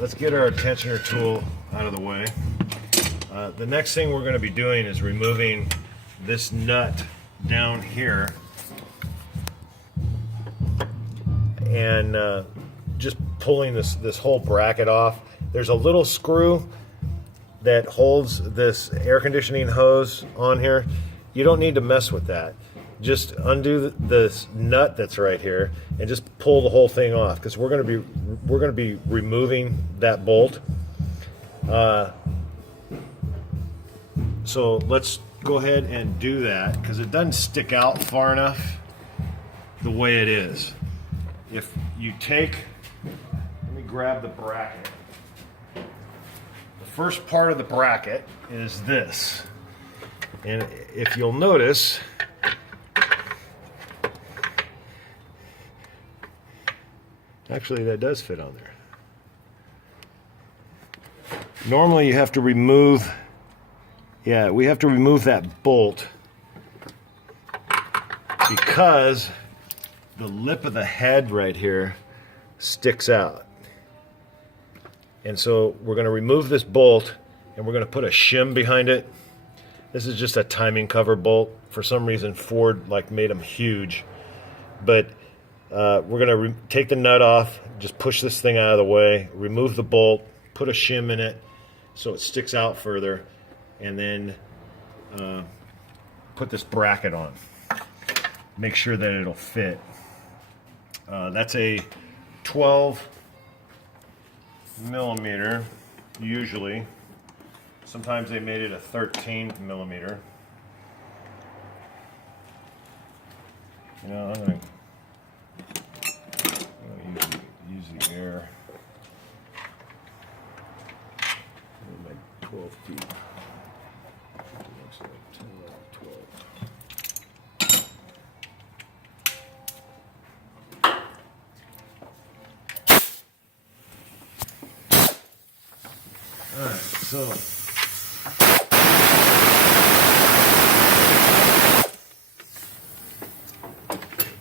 Let's get our tensioner tool out of the way. The next thing we're going to be doing is removing this nut down here and just pulling this whole bracket off. There's a little screw that holds this air conditioning hose on here. You don't need to mess with that. Just undo this nut that's right here and just pull the whole thing off, because we're going to be removing that bolt. So let's go ahead and do that, because it doesn't stick out far enough the way it is. If you take, let me grab the bracket. The first part of the bracket is this, and if you'll notice, actually that does fit on there. Normally you have to remove, yeah, we have to remove that bolt because the lip of the head right here sticks out. And so we're going to remove this bolt and we're going to put a shim behind it. This is just a timing cover bolt. For some reason Ford made them huge. But we're going to take the nut off, just push this thing out of the way, remove the bolt, put a shim in it so it sticks out further, and then put this bracket on. Make sure that it'll fit. That's a 12 millimeter usually. Sometimes they made it a 13 millimeter. You know, I'm gonna use the air. Like 12 feet. Looks like 10, 12. Alright, so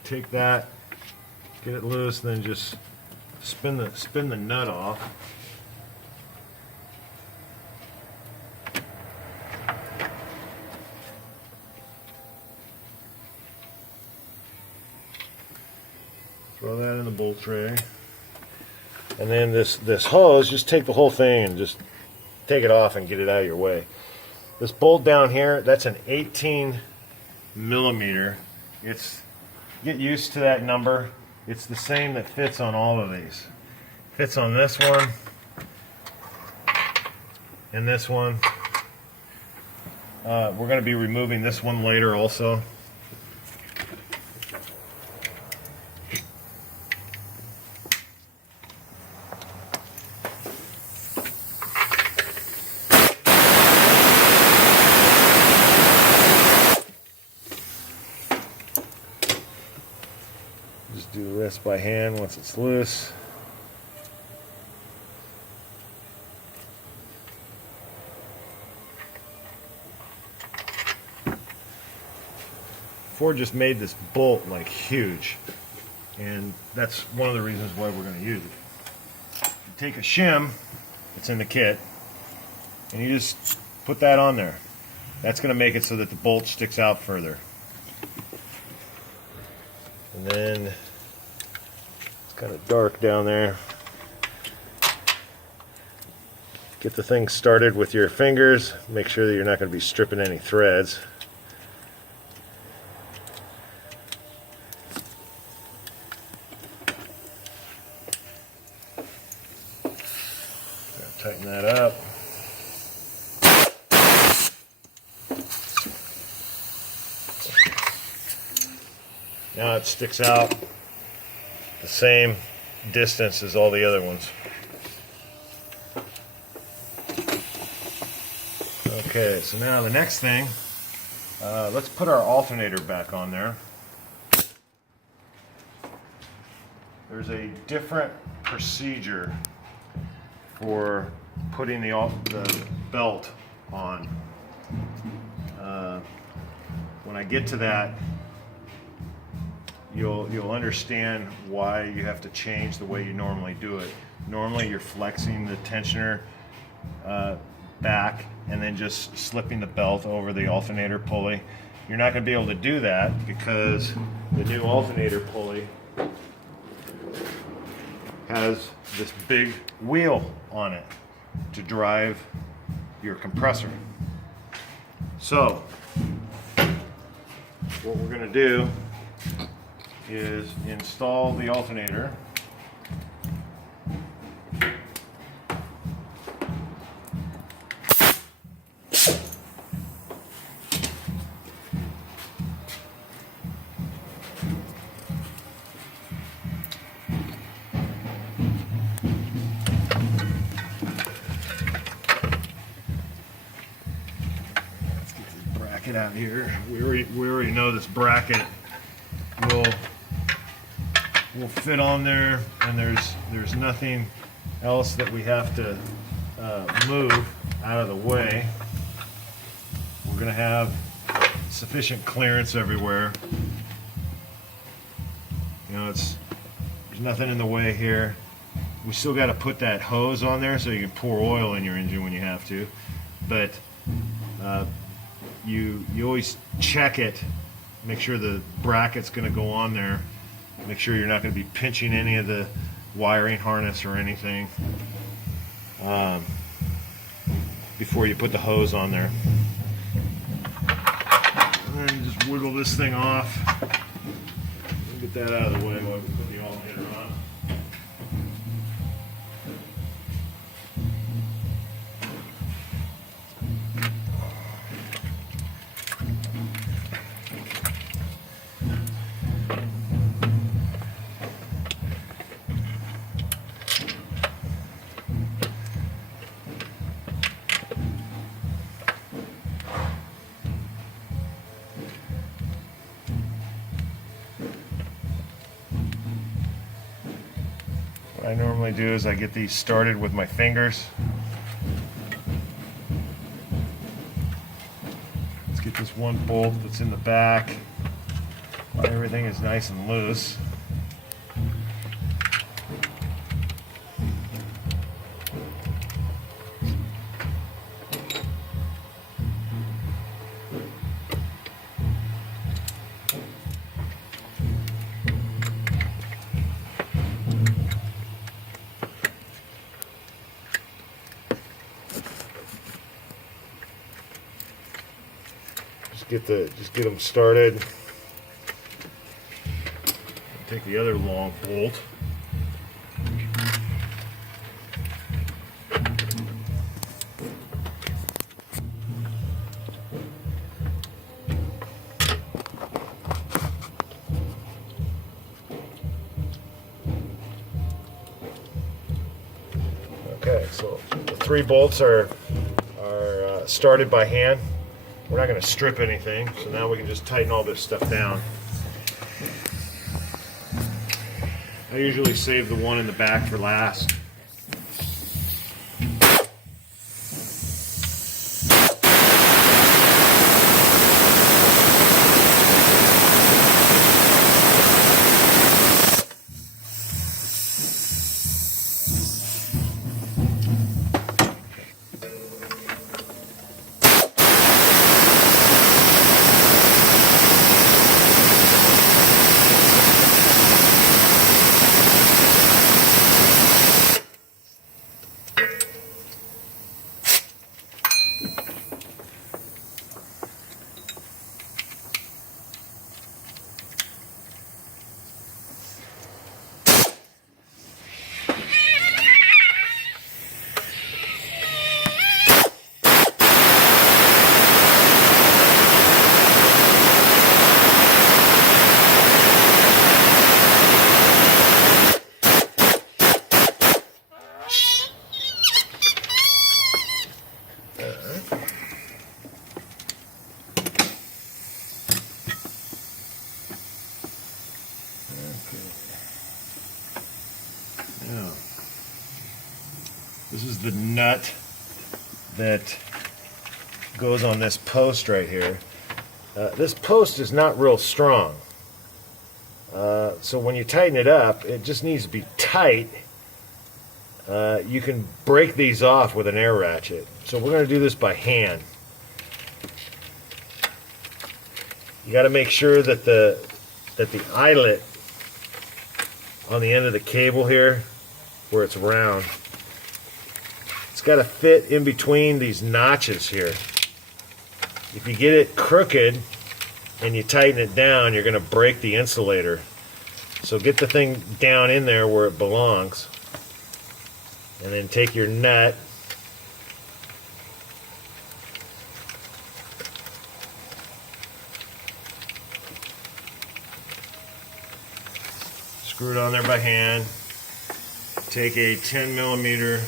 take that, get it loose, then just spin the nut off. Throw that in the bolt tray. And then this hose, just take the whole thing and just take it off and get it out of your way. This bolt down here, that's an 18 millimeter. Get used to that number. It's the same that fits on all of these. Fits on this one and this one. We're going to be removing this one later also. Just do this by hand once it's loose. Ford just made this bolt huge, and that's one of the reasons why we're going to use it. You take a shim that's in the kit and you just put that on there. That's going to make it so that the bolt sticks out further. And then it's kind of dark down there. Get the thing started with your fingers. Make sure that you're not going to be stripping any threads. Tighten that up. Now it sticks out the same distance as all the other ones. Okay, so now the next thing, let's put our alternator back on there. There's a different procedure for putting the belt on. When I get to that, you'll understand why you have to change the way you normally do it. Normally you're flexing the tensioner back and then just slipping the belt over the alternator pulley. You're not going to be able to do that because the new alternator pulley has this big wheel on it to drive your compressor. So what we're going to do is install the alternator. Out here, we already know this bracket will fit on there, and there's nothing else that we have to move out of the way. We're going to have sufficient clearance everywhere. You know, there's nothing in the way here. We still got to put that hose on there so you can pour oil in your engine when you have to, but you always check it, make sure the bracket's going to go on there, make sure you're not going to be pinching any of the wiring harness or anything before you put the hose on there. And then just wiggle this thing off, get that out of the way while we put the alternator on. What I normally do is I get these started with my fingers. Let's get this one bolt that's in the back. Everything is nice and loose. Just get them started. Take the other long bolt. Okay, so the 3 bolts are started by hand. We're not going to strip anything, so now we can just tighten all this stuff down. I usually save the one in the back for last. Now, this is the nut that goes on this post right here. This post is not real strong. So when you tighten it up, it just needs to be tight. You can break these off with an air ratchet. So we're going to do this by hand. You got to make sure that the eyelet on the end of the cable here, where it's round, it's got to fit in between these notches here. If you get it crooked and you tighten it down, you're going to break the insulator. So get the thing down in there where it belongs, and then take your nut screw it on there by hand. Take a 10mm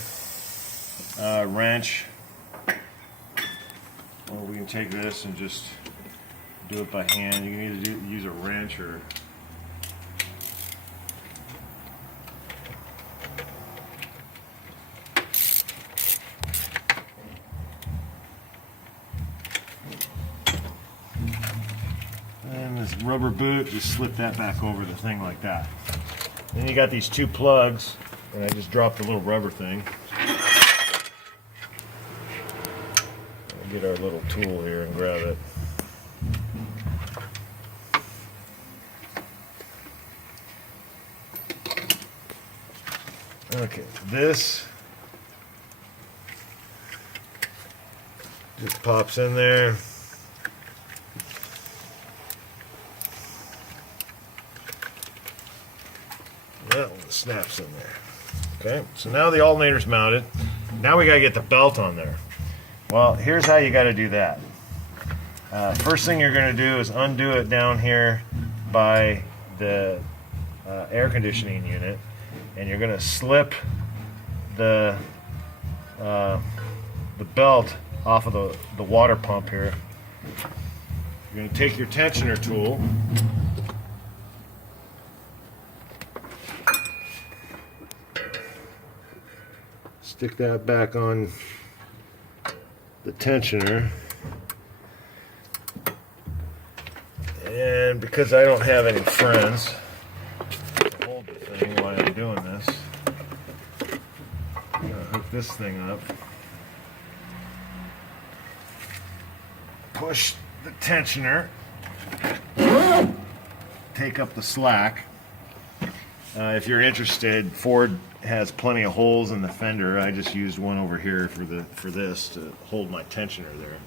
wrench, or we can take this and just do it by hand. You can either use a wrench or and this rubber boot, just slip that back over the thing like that. Then you got these two plugs, and I just dropped a little rubber thing. I'll get our little tool here and grab it. Okay, this just pops in there. That one snaps in there. Okay, so now the alternator's mounted. Now we gotta get the belt on there. Well, here's how you gotta do that. First thing you're gonna do is undo it down here by the air conditioning unit, and you're gonna slip the belt off of the water pump here. You're gonna take your tensioner tool, stick that back on the tensioner, and because I don't have any friends to hold the thing while I'm doing this, I'm going to hook this thing up, push the tensioner, take up the slack. If you're interested, Ford has plenty of holes in the fender. I just used one over here for this to hold my tensioner there.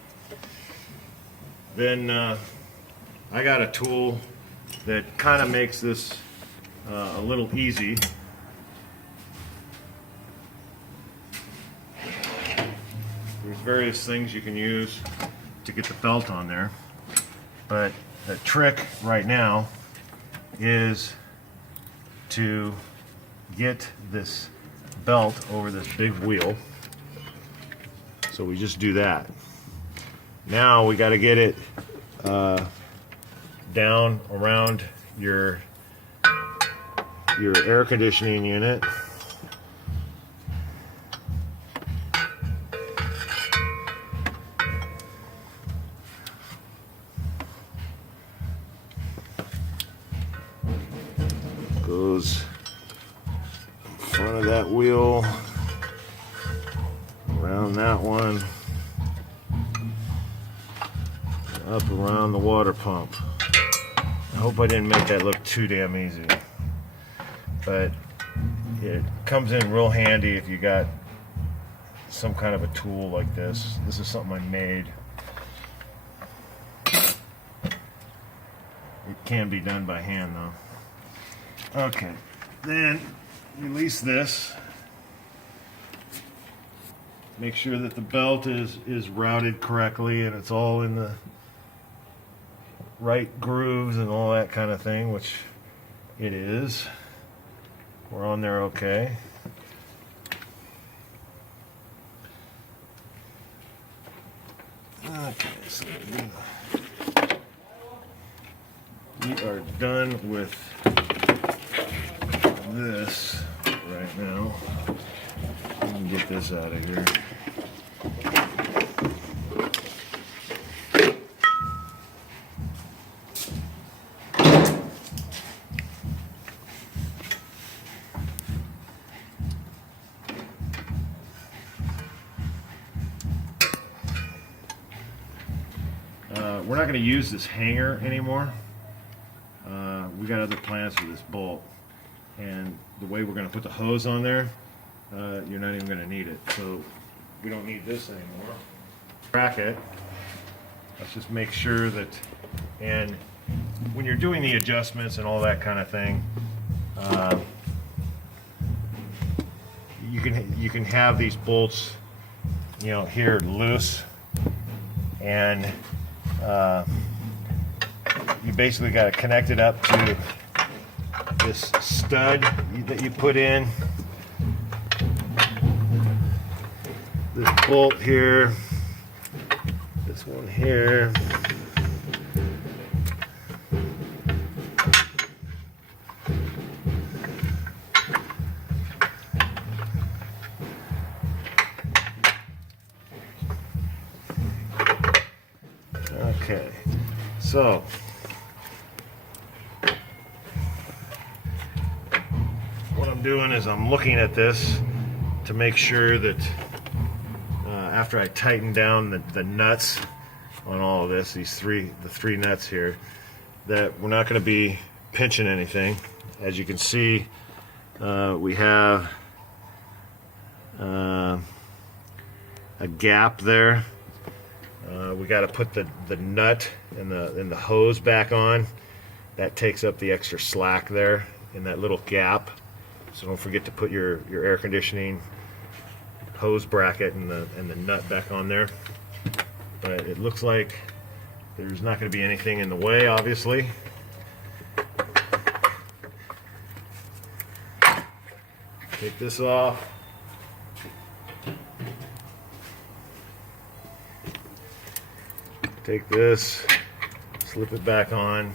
Then I got a tool that kind of makes this a little easy. There's various things you can use to get the belt on there, but the trick right now is to get this belt over this big wheel. So we just do that. Now we got to get it down around your air conditioning unit. Goes in front of that wheel, around that one, up around the water pump. I hope I didn't make that look too damn easy, but it comes in real handy if you got some kind of a tool like this. This is something I made. It can be done by hand though. Okay, then release this. Make sure that the belt is routed correctly and it's all in the right grooves and all that kind of thing, which it is. We're on there okay. Okay, so we are done with this right now. Let me get this out of here. we're not going to use this hanger anymore. We got other plans for this bolt, and the way we're going to put the hose on there, you're not even going to need it. So we don't need this anymore. Bracket. Let's just make sure that, and when you're doing the adjustments and all that kind of thing, you can have these bolts, you know, here loose, and you basically got to connect it up to this stud that you put in. This bolt here, this one here. Okay, so what I'm doing is I'm looking at this to make sure that after I tighten down the nuts on all of this, the three nuts here, that we're not going to be pinching anything. As you can see, we have a gap there. We got to put the nut and the hose back on. That takes up the extra slack there in that little gap. So don't forget to put your air conditioning hose bracket and the nut back on there. But it looks like there's not going to be anything in the way, obviously. Take this off. Take this, slip it back on.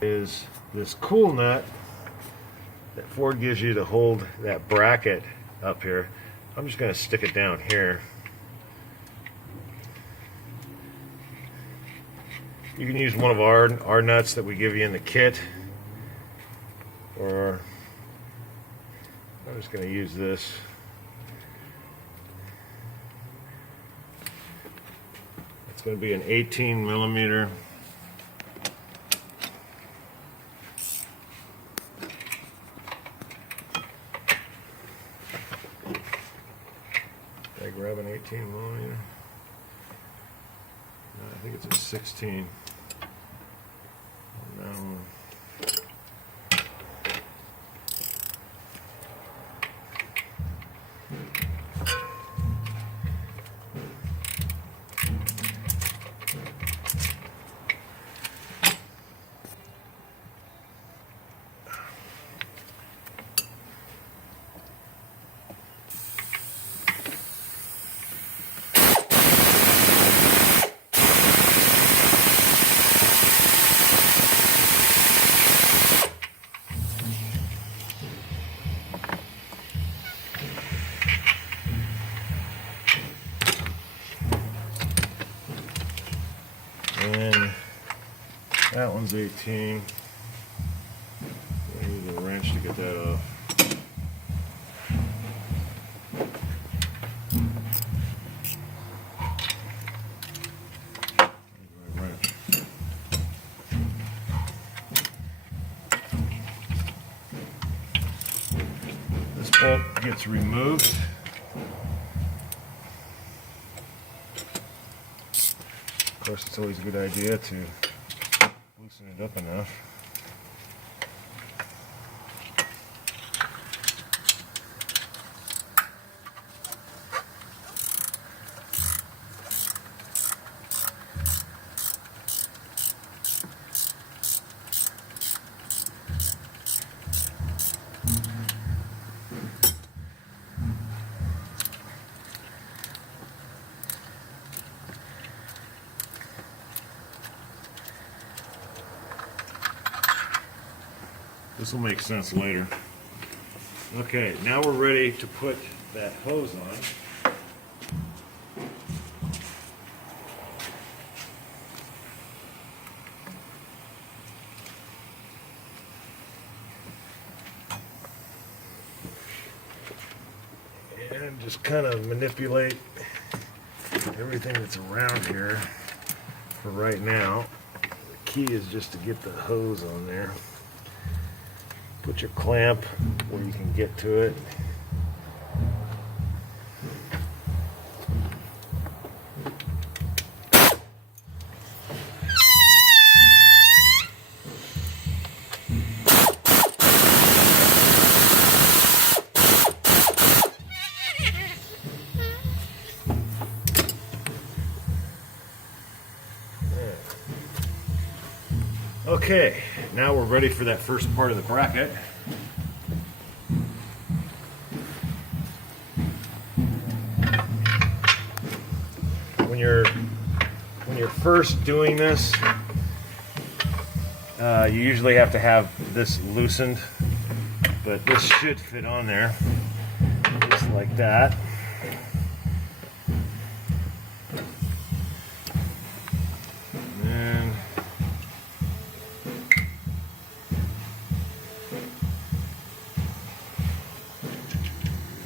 Is this cool nut that Ford gives you to hold that bracket up here. I'm just going to stick it down here. You can use one of our nuts that we give you in the kit, or I'm just going to use this. It's going to be an 18 millimeter. Did I grab an 18 millimeter? No, I think it's a 16. On that one. And that one's 18. I need a wrench to get that off. Wrench. This bolt gets removed. Of course, it's always a good idea to loosen it up enough. This will make sense later. Okay, now we're ready to put that hose on. And just kind of manipulate everything that's around here for right now. The key is just to get the hose on there. Put your clamp where you can get to it. Okay, now we're ready for that first part of the bracket. When you're first doing this, you usually have to have this loosened, but this should fit on there, just like that.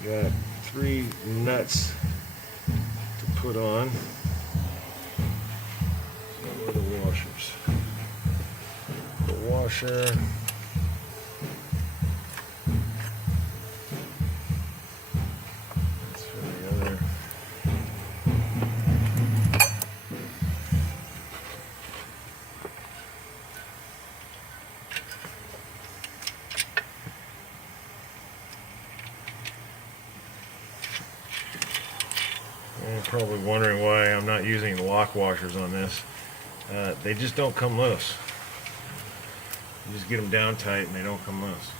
Got 3 nuts to put on. So where are the washers? The washer. That's for the other. You're probably wondering why I'm not using lock washers on this. They just don't come loose. You just get them down tight and they don't come loose.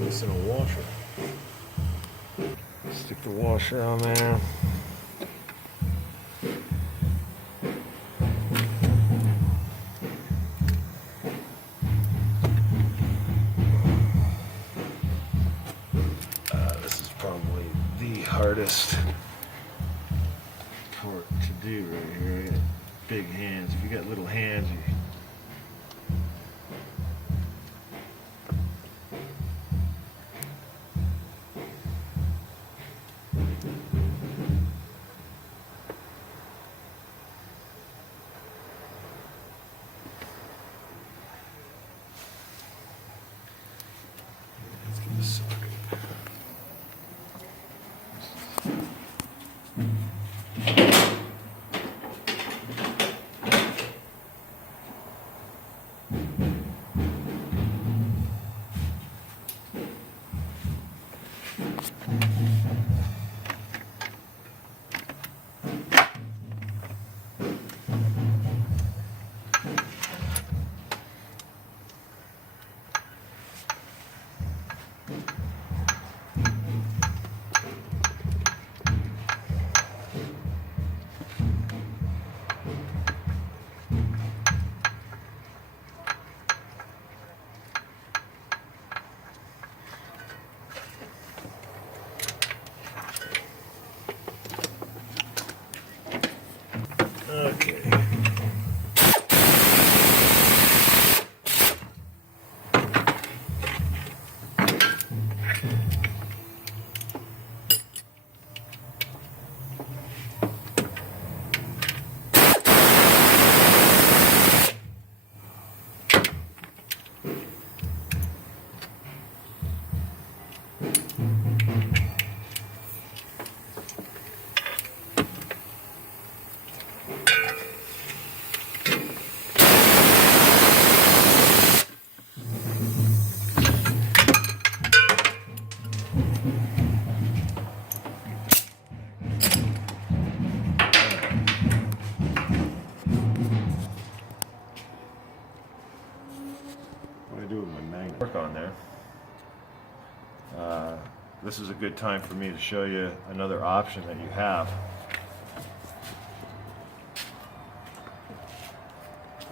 Missing a washer. Stick the washer on there. This is probably the hardest part to do right here. I got big hands. If you got little hands, you Work on there. This is a good time for me to show you another option that you have.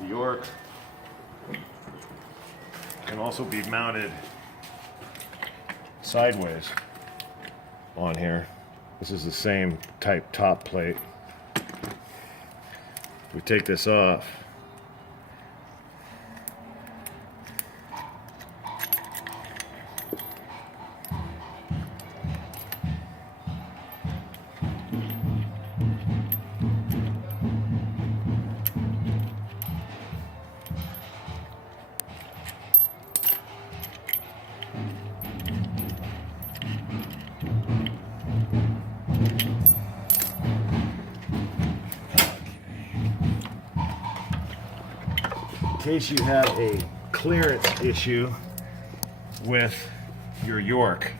The York can also be mounted sideways on here. This is the same type top plate. We take this off. In case you have a clearance issue with your York,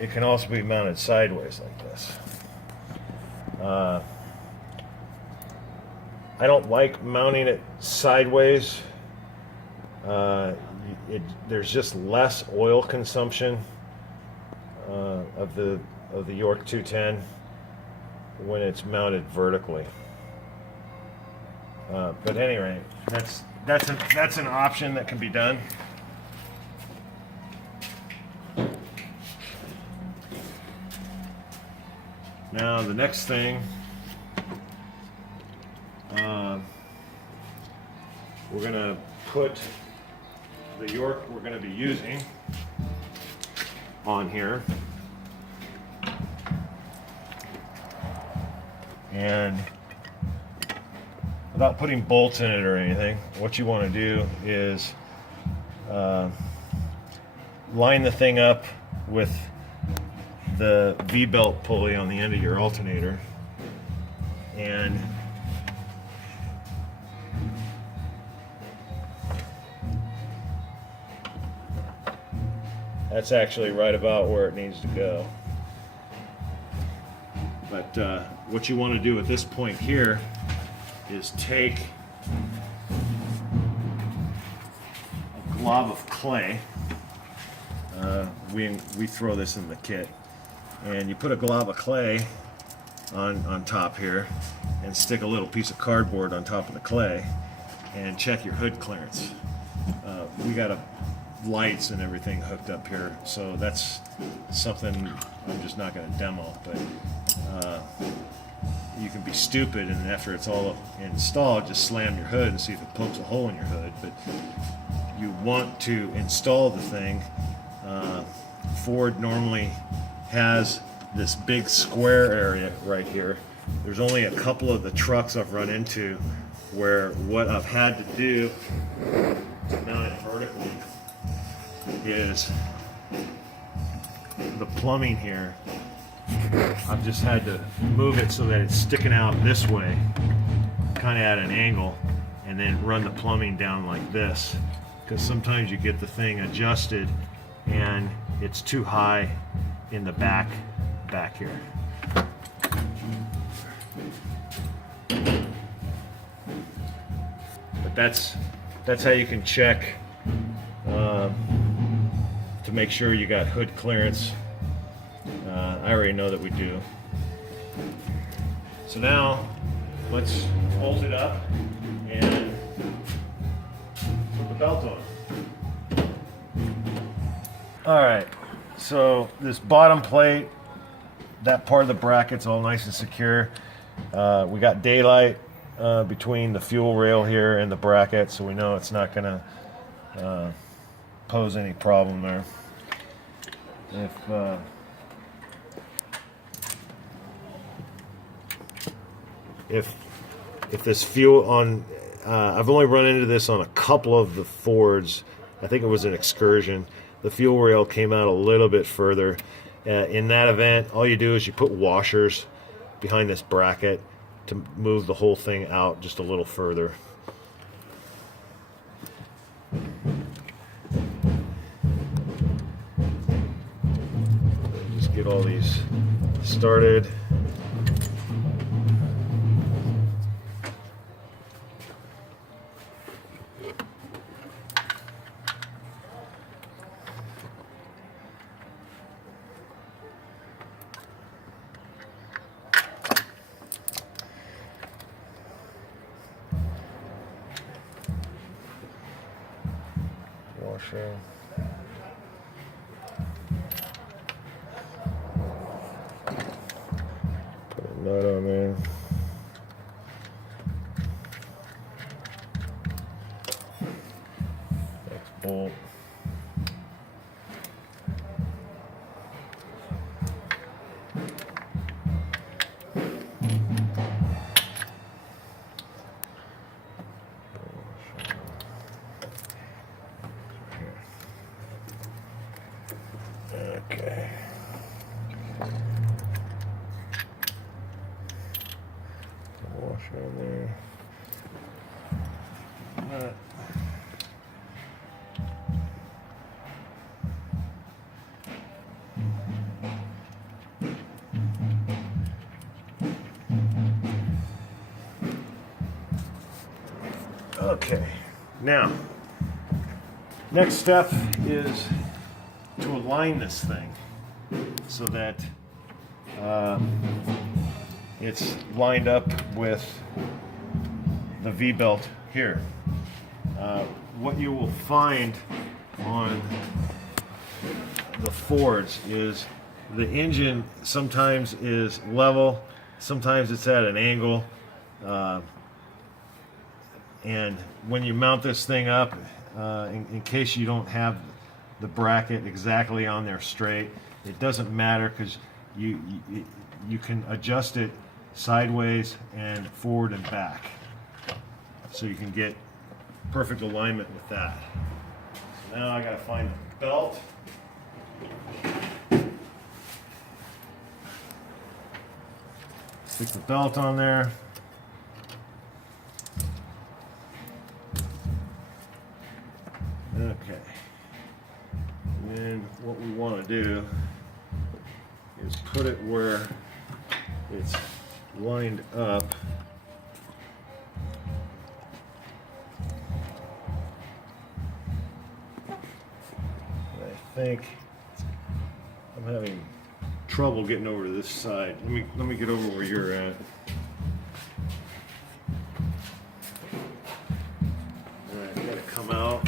it can also be mounted sideways like this. I don't like mounting it sideways. There's just less oil consumption of the York 210 when it's mounted vertically. But anyway, that's an option that can be done. Now the next thing, we're going to put the York we're going to be using on here. And without putting bolts in it or anything, what you want to do is line the thing up with the V-belt pulley on the end of your alternator, and that's actually right about where it needs to go. But what you want to do at this point here is take a glob of clay. We throw this in the kit, and you put a glob of clay on top here and stick a little piece of cardboard on top of the clay and check your hood clearance. We got lights and everything hooked up here, so that's something I'm just not going to demo, but you can be stupid, and after it's all installed, just slam your hood and see if it pokes a hole in your hood. But you want to install the thing. Ford normally has this big square area right here. There's only a couple of the trucks I've run into where what I've had to do to mount it vertically is the plumbing here. I've just had to move it so that it's sticking out this way, kind of at an angle, and then run the plumbing down like this, because sometimes you get the thing adjusted and it's too high in the back here. But that's how you can check to make sure you got hood clearance. I already know that we do. So now let's bolt it up and put the belt on. Alright, so this bottom plate, that part of the bracket's all nice and secure. We got daylight between the fuel rail here and the bracket, so we know it's not going to pose any problem there. If this fuel on, I've only run into this on a couple of the Fords. I think it was an Excursion. The fuel rail came out a little bit further. In that event, all you do is you put washers behind this bracket to move the whole thing out just a little further. Just get all these started. washer. Put a nut on there. Next bolt. Okay. Washer in there. Okay. Now, next step is to align this thing so that it's lined up with the V-belt here. What you will find on the Fords is the engine sometimes is level, sometimes it's at an angle, and when you mount this thing up, in case you don't have the bracket exactly on there straight, it doesn't matter because you can adjust it sideways and forward and back, so you can get perfect alignment with that. So now I gotta find the belt. Stick the belt on there. Okay. And then what we want to do is put it where it's lined up. And I think I'm having trouble getting over to this side. Let me get over where you're at. All right, gotta come out.